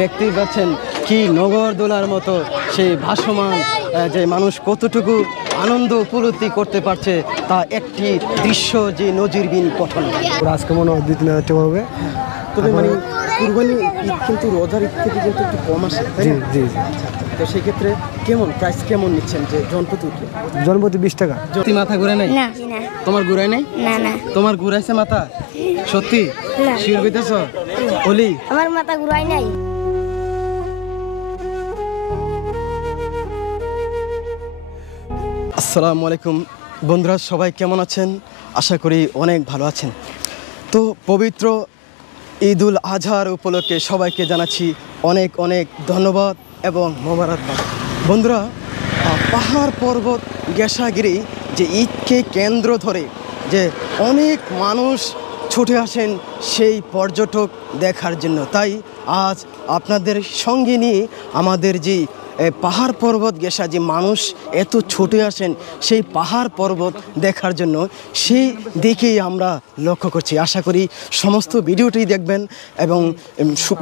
দেখতেই পাচ্ছেন কি নগরদোলার মতো সেই ভাসমান যে মানুষ কতটুকু আনন্দ উপলব্ধি করতে পারছে তা একটি দৃশ্য যে নজিরবিহীন ঘটনা। আজকে মনে হয় 2-3 হাজার টাকা হবে। তবে মানে কুরবানি ঈদ কিন্তু রোজার ঈদ থেকে কিন্তু একটু কম আসে, তাই না? জি। তো সেই ক্ষেত্রে কেমন প্রাইস কেমন নিচ্ছেন যে জনপ্রতি উঠলে? জনপ্রতি 20 টাকা। সত্যি মাথা ঘুরে নাই? না তোমার ঘুরায় নাই? না তোমার ঘুরাইছে মাথা? সত্যি শিওর কইতেছ? ওলি আমার মাথা ঘুরাই নাই। আসসালামু আলাইকুম বন্ধুরা, সবাই কেমন আছেন? আশা করি অনেক ভালো আছেন। তো পবিত্র ঈদুল আজহার উপলক্ষে সবাইকে জানাচ্ছি অনেক অনেক ধন্যবাদ এবং মোবারকবাদ। বন্ধুরা, পাহাড় পর্বত গেশাগিরি যে ঈদকে কেন্দ্র ধরে যে অনেক মানুষ ছুটে আসেন সেই পর্যটক দেখার জন্য, তাই আজ আপনাদের সঙ্গে নিয়ে আমাদের যে পাহাড় পর্বত গেশা যে মানুষ এত ছুটে আসেন সেই পাহাড় পর্বত দেখার জন্য, সেই দিকেই আমরা লক্ষ্য করছি। আশা করি সমস্ত ভিডিওটি দেখবেন এবং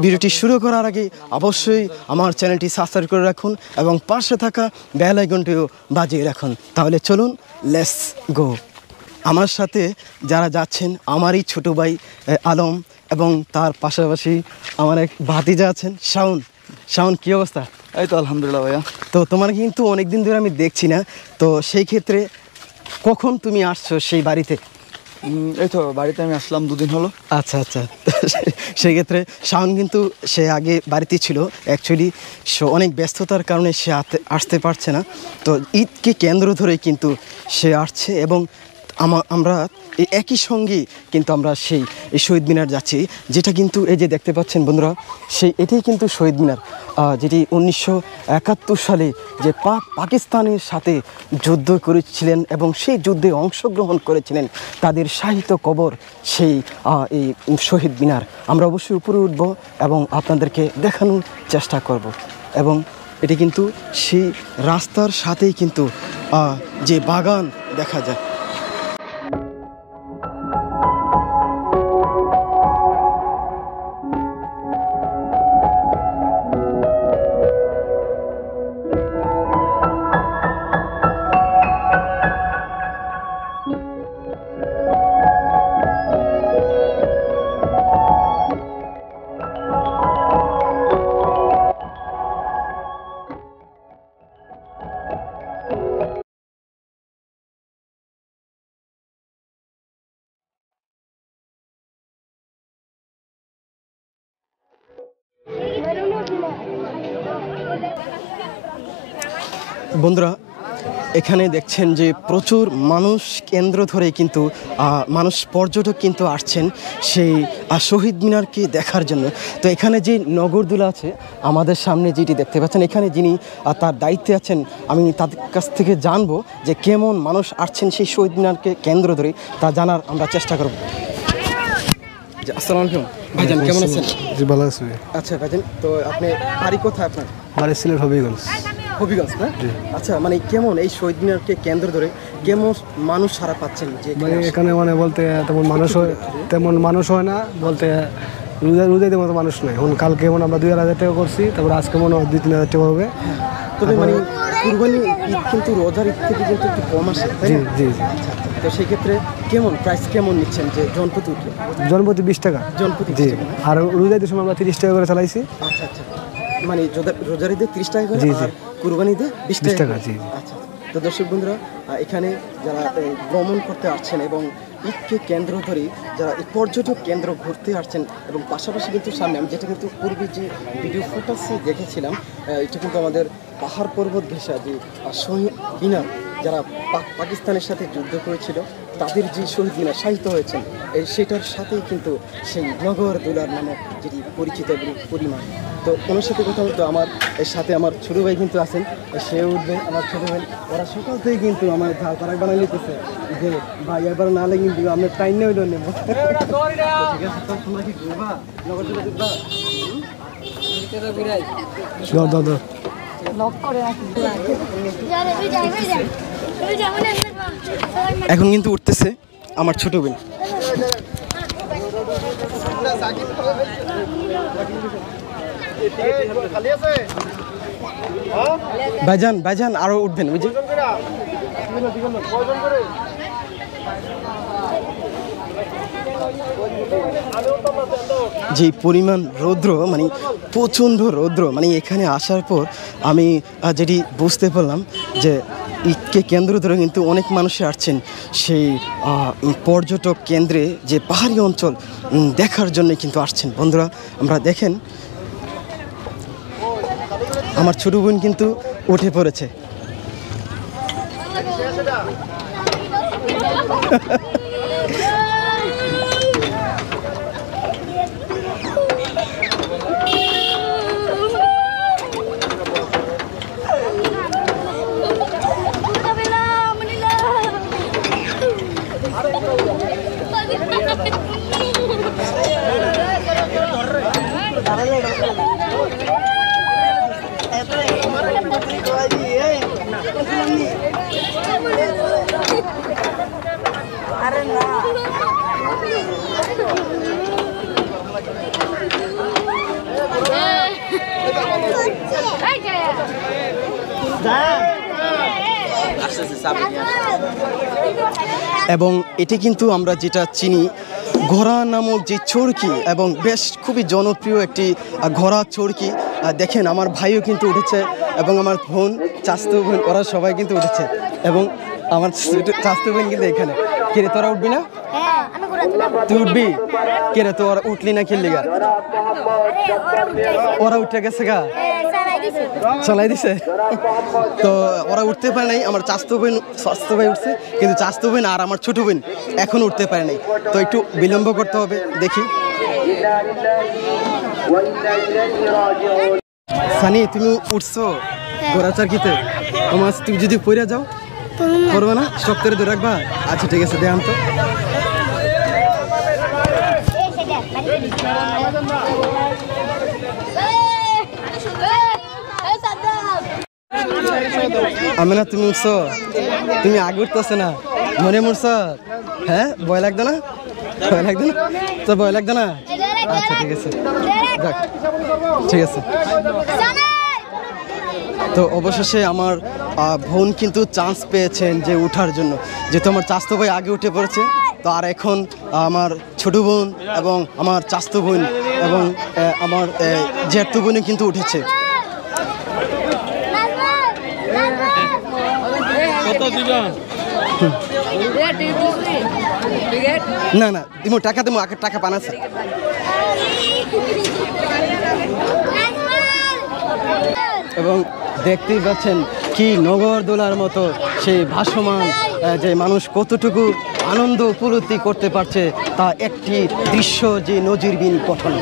ভিডিওটি শুরু করার আগে অবশ্যই আমার চ্যানেলটি সাবস্ক্রাইব করে রাখুন এবং পাশে থাকা বেল আইকনটিও বাজিয়ে রাখুন। তাহলে চলুন, লেটস গো। আমার সাথে যারা যাচ্ছেন আমারই ছোটো ভাই আলম এবং তার পাশাপাশি আমার এক ভাতিজা আছেন শাওন। কী অবস্থা? এই তো আলহামদুলিল্লাহ ভাইয়া। তো তোমার কিন্তু অনেক দিন ধরে আমি দেখছি না, তো সেই ক্ষেত্রে কখন তুমি আসছো সেই বাড়িতে? এই তো বাড়িতে আমি আসলাম 2 দিন হলো। আচ্ছা। সেই ক্ষেত্রে শাওন কিন্তু সে আগে বাড়িতে ছিল, অ্যাকচুয়ালি অনেক ব্যস্ততার কারণে সে আসতে পারছে না। তো ঈদকে কেন্দ্র ধরেই কিন্তু সে আসছে এবং আমরা এই একই সঙ্গে কিন্তু আমরা সেই শহীদ মিনার যাচ্ছি, যেটা কিন্তু এই যে দেখতে পাচ্ছেন বন্ধুরা, এটাই কিন্তু শহীদ মিনার, যেটি 1971 সালে যে পাকিস্তানের সাথে যুদ্ধ করেছিলেন এবং সেই যুদ্ধে অংশগ্রহণ করেছিলেন তাদের শাহিত কবর সেই এই শহীদ মিনার। আমরা অবশ্যই উপরে উঠব এবং আপনাদেরকে দেখানোর চেষ্টা করব। এবং এটি কিন্তু সেই রাস্তার সাথেই কিন্তু যে বাগান দেখা যায়। বন্ধুরা, এখানে দেখছেন যে প্রচুর মানুষ কেন্দ্র ধরে কিন্তু মানুষ পর্যটক কিন্তু আসছেন সেই শহীদ মিনারকে দেখার জন্য। তো এখানে যে নগরদোলা আছে আমাদের সামনে যেটি দেখতে পাচ্ছেন, এখানে যিনি তার দায়িত্বে আছেন, আমি তাদের কাছ থেকে জানবো যে কেমন মানুষ আসছেন সেই শহীদ মিনারকে কেন্দ্র ধরে, তা জানার আমরা চেষ্টা করব। আসসালামু আলাইকুম ভাইজান, কেমন আছেন? জি ভালো আছি। আচ্ছা ভাইজান, তো আপনি বাড়ি কোথায় আপনার? বাড়ি সিলেট হবিগঞ্জ। না? আচ্ছা, মানে কেমন এই শহীদ মিনারকে কেন্দ্র ধরে কেমন মানুষ সারা পাচ্ছেন? যে মানে এখানে মানে বলতে তেমন মানুষ হয় না, বলতে রোজাইদের মতো মানুষ নাই। এখন কালকে মনে আমরা 2,000 টাকা করছি, তারপরে আজকে মনে হয় 2-3 হাজার টাকা হবে। তবে মানে কুরবানি ঈদ কিন্তু রোজার ঈদ থেকে কিন্তু একটু কম আসে, তাই না? জি। তো সেই ক্ষেত্রে কেমন প্রাইস কেমন নিচ্ছেন যে জনপ্রতি উঠলে? জনপ্রতি 20 টাকা। জনপ্রতি জি। আর রোজাইদের সময় আমরা 30 টাকা করে চালাইছি। আচ্ছা, মানে রোজার ঈদে 30 টাকা করে আর কুরবানি ঈদে 20 টাকা। জি। আচ্ছা, তো দর্শক বন্ধুরা, এখানে যারা ভ্রমণ করতে আসছেন এবং ঈদকে কেন্দ্র ধরে যারা এই পর্যটক কেন্দ্র ঘুরতে আসছেন এবং পাশাপাশি কিন্তু সামনে আমি যেটা কিন্তু পূর্বে যে ভিডিও ফুটেজে দেখেছিলাম, এটা কিন্তু আমাদের পাহাড় পর্বত ঘেঁষা যে শহীদ মিনার, যারা পাকিস্তানের সাথে যুদ্ধ করেছিল তাদের যে শহীদ মিনার শাহিত হয়েছেন, সেটার সাথেই কিন্তু সেই নগরদোলার নামক যেটি পরিচিত পরিমাণ। তো ওনার সাথে কথা বলতো, আমার সাথে আমার ছোটো ভাই কিন্তু আছেন, সে উঠবে, আমার ছোটো ভাই, ওরা সকাল থেকে কিন্তু আমার ঝাল পাড়াক বানাই নিতেছে যে ভাই এবার না হলে কিন্তু আমরা টাইম নেই নেবো। ঠিক আছে, তো তোমরা কি ঘুরবা নগরদোলা ঘুরবা? এখন কিন্তু উঠতেছে আমার ছোট বোন। ভাইজান ভাইজান আরো উঠবেন বুঝি। যে পরিমাণ রৌদ্র মানে প্রচণ্ড রৌদ্র মানে এখানে আসার পর আমি যেটি বুঝতে পারলাম যে ঈদকে কেন্দ্র ধরে কিন্তু অনেক মানুষই আসছেন সেই পর্যটক কেন্দ্রে যে পাহাড়ি অঞ্চল দেখার জন্য কিন্তু আসছেন। বন্ধুরা আমরা দেখেন আমার ছোট বোন কিন্তু উঠে পড়েছে। এবং এটি কিন্তু আমরা যেটা চিনি ঘোড়া নামক যে চরকি এবং বেশ খুবই জনপ্রিয় একটি ঘোড়া চরকি। দেখেন আমার ভাইও কিন্তু উঠেছে এবং আমার বোন চাচাতো বোন ওরা সবাই কিন্তু উঠেছে এবং আমার চাচাতো বোন কিন্তু এখানে। কিরে তোরা উঠবি না? তুই উঠবি? কিরে তো ওরা উঠলি না খেললি গা? ওরা উঠে গেছে গা, চলাই দিছে। তো ওরা উঠতে পারে নাই, আমার চাচাতো ভাই উঠছে কিন্তু চাচাতো বোন আর আমার ছোট বোন এখন উঠতে পারে নাই। তো একটু বিলম্ব করতে হবে, দেখি। সানি তুমি উঠছো ঘোড়া চরকিতে? তোমার তুমি যদি পড়ে যাও করবো না, শক্ত করে ধরে রাখবা? আচ্ছা ঠিক আছে, দেখান তো। আমি না তুমি উঠছো, তুমি আগে উঠতেছে না মনে মরছ? হ্যাঁ ভয় লাগতো না? ভয় লাগতো না তো? ভয় লাগতো না? আচ্ছা ঠিক আছে, যাক ঠিক আছে। তো অবশেষে আমার বোন কিন্তু চান্স পেয়েছেন যে উঠার জন্য, যেহেতু আমার চাচাতো ভাই আগে উঠে পড়েছে। তো আর এখন আমার ছোট বোন এবং আমার চাচাতো বোন এবং আমার জ্যাঠতো বোনও কিন্তু উঠেছে। না না দিমু টাকা দিমু, আগে টাকা পানাছে। এবং দেখতেই পাচ্ছেন কি নগর দোলার মতো সেই ভাসমান যে মানুষ কতটুকু আনন্দ উপলব্ধি করতে পারছে তা একটি দৃশ্য যে নজিরবিহীন গঠন।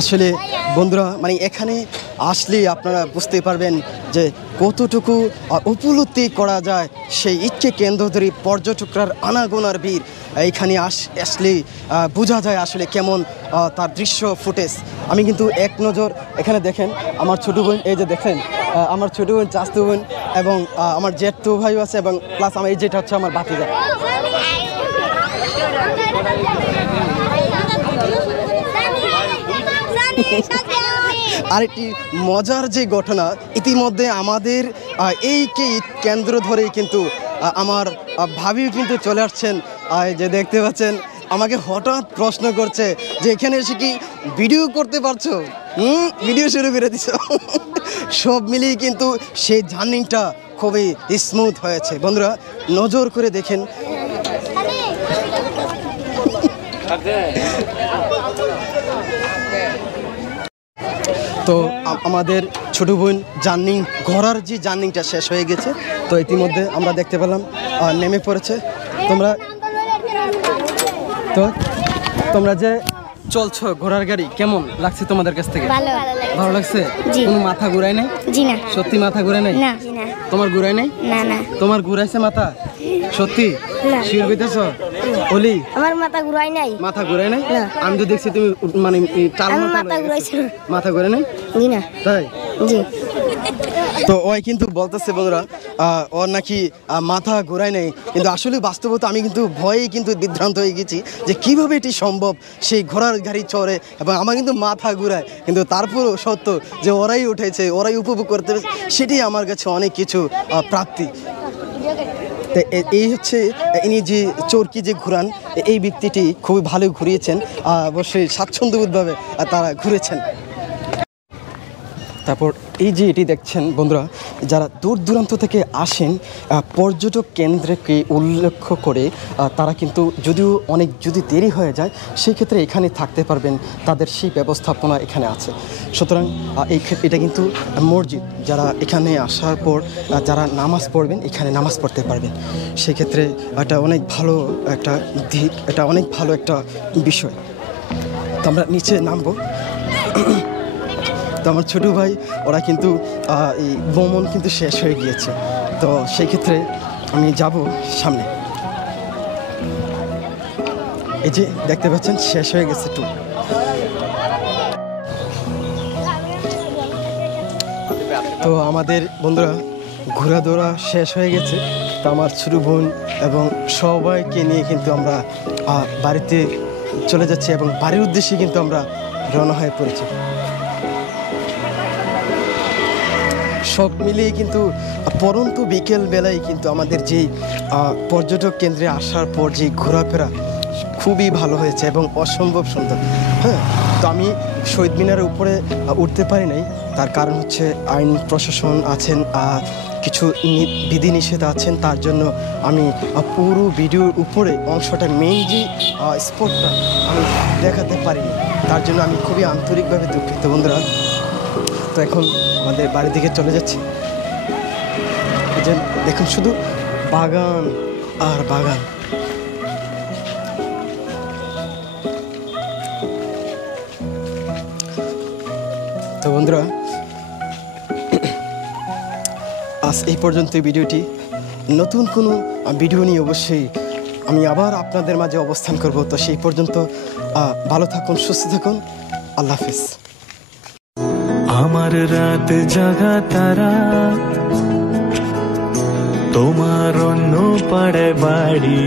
আসলে বন্ধুরা মানে এখানে আসলে আপনারা বুঝতে পারবেন যে কতটুকু উপলব্ধি করা যায় সেই ঈদকে কেন্দ্র ধরে পর্যটকরা আনাগোনার ভিড়। এইখানে আসলে বোঝা যায় আসলে কেমন তার দৃশ্য ফুটেজ। আমি কিন্তু এক নজর এখানে দেখেন আমার ছোটো বোন, এই যে দেখেন আমার ছোটো বোন, চাচাতো বোন এবং আমার জ্যাঠতো ভাইও আছে এবং প্লাস আমার এই যেটা হচ্ছে আমার ভাতিজা। আরেকটি মজার যে ঘটনা, ইতিমধ্যে আমাদের এইকে কেন্দ্র ধরেই কিন্তু আমার ভাবিও কিন্তু চলে আসছেন। যে দেখতে পাচ্ছেন আমাকে হঠাৎ প্রশ্ন করছে যে এখানে এসে কি ভিডিও করতে পারছো? ভিডিও শুরু করে দিছ। সব মিলিয়ে কিন্তু সেই জার্নিটা খুবই স্মুথ হয়েছে। বন্ধুরা নজর করে দেখেন। তো আমাদের ছোট বোন জার্নি ঘোরার যে জার্নিটা শেষ হয়ে গেছে। তো ইতিমধ্যে আমরা দেখতে পেলাম নেমে পড়েছে। তোমরা যে চলছো ঘোড়ার গাড়ি, কেমন লাগছে তোমাদের কাছ থেকে? ভালো ভালো লাগছে? জি। কোনো মাথা ঘুরায় নাই? জি না সত্যি মাথা ঘুরায় নাই? না জি না তোমার ঘুরায় নাই? না না তোমার ঘুরাইছে মাথা? সত্যি? না। শিওর কইতেছ? ওলি আমার মাথা ঘুরাই নাই মাথা ঘুরায় নাই? না। আমি তো দেখছি তুমি মানে এই টাল আমার মাথা মাথা ঘুরাইছে না। মাথা ঘুরে নাই? জি না তাই? জি তো ওই কিন্তু বলতেছে বন্ধুরা ওর নাকি মাথা ঘোরায় নাই, কিন্তু আসলে বাস্তবত আমি কিন্তু ভয়েই কিন্তু বিভ্রান্ত হয়ে গেছি যে কিভাবে এটি সম্ভব সেই ঘোড়ার গাড়ি চড়ে, এবং আমার কিন্তু মাথা ঘুরায়, কিন্তু তারপরও সত্য যে ওরাই উঠেছে, ওরাই উপভোগ করতে পেরেছে, সেটি আমার কাছে অনেক কিছু প্রাপ্তি। তো এই হচ্ছে ইনি যে চরকি যে ঘুরান, এই ব্যক্তিটি খুবই ভালো ঘুরিয়েছেন, অবশ্যই স্বাচ্ছন্দ্যবোধভাবে তারা ঘুরেছেন। তারপর এই যে এটি দেখছেন বন্ধুরা, যারা দূর দূরান্ত থেকে আসেন পর্যটক কেন্দ্রকে উল্লেখ করে তারা কিন্তু যদিও অনেক যদি দেরি হয়ে যায় সেক্ষেত্রে এখানে থাকতে পারবেন, তাদের সেই ব্যবস্থাপনা এখানে আছে। সুতরাং এই ক্ষেত্রে এটা কিন্তু মসজিদ, যারা এখানে আসার পর যারা নামাজ পড়বেন এখানে নামাজ পড়তে পারবেন, সেক্ষেত্রে এটা অনেক ভালো একটা দিক, এটা অনেক ভালো একটা বিষয়। তো আমরা নিচে নামবো। তো আমার ছোটো ভাই ওরা কিন্তু এই ভ্রমণ কিন্তু শেষ হয়ে গিয়েছে, তো সেই ক্ষেত্রে আমি যাব সামনে। এই যে দেখতে পাচ্ছেন শেষ হয়ে গেছে ট্যুর। তো আমাদের বন্ধুরা ঘোরাধরা শেষ হয়ে গেছে, তো আমার ছোটো বোন এবং সবাইকে নিয়ে কিন্তু আমরা বাড়িতে চলে যাচ্ছি, এবং বাড়ির উদ্দেশ্যে কিন্তু আমরা রওনা হয়ে পড়েছি। সব মিলিয়ে কিন্তু পরন্তু বিকেল বেলায় কিন্তু আমাদের যেই পর্যটক কেন্দ্রে আসার পর যে ঘোরাফেরা খুবই ভালো হয়েছে এবং অসম্ভব সুন্দর। হ্যাঁ, তো আমি শহীদ মিনারের উপরে উঠতে পারি নাই, তার কারণ হচ্ছে আইন প্রশাসন আছেন, কিছু বিধিনিষেধ আছেন, তার জন্য আমি পুরো ভিডিওর উপরে অংশটা মেইন যে স্পটটা আমি দেখাতে পারিনি, তার জন্য আমি খুবই আন্তরিকভাবে দুঃখিত বন্ধুরা। তো এখন আমাদের বাড়ির দিকে চলে যাচ্ছি। যে দেখুন শুধু বাগান আর বাগান। তো বন্ধুরা আজ এই পর্যন্ত ভিডিওটি, নতুন কোনো ভিডিও নিয়ে অবশ্যই আমি আবার আপনাদের মাঝে অবস্থান করব। তো সেই পর্যন্ত ভালো থাকুন, সুস্থ থাকুন, আল্লাহ হাফিজ। আমার রাত জাগা তারা তোমার অন্য পাড়ে বাড়ি।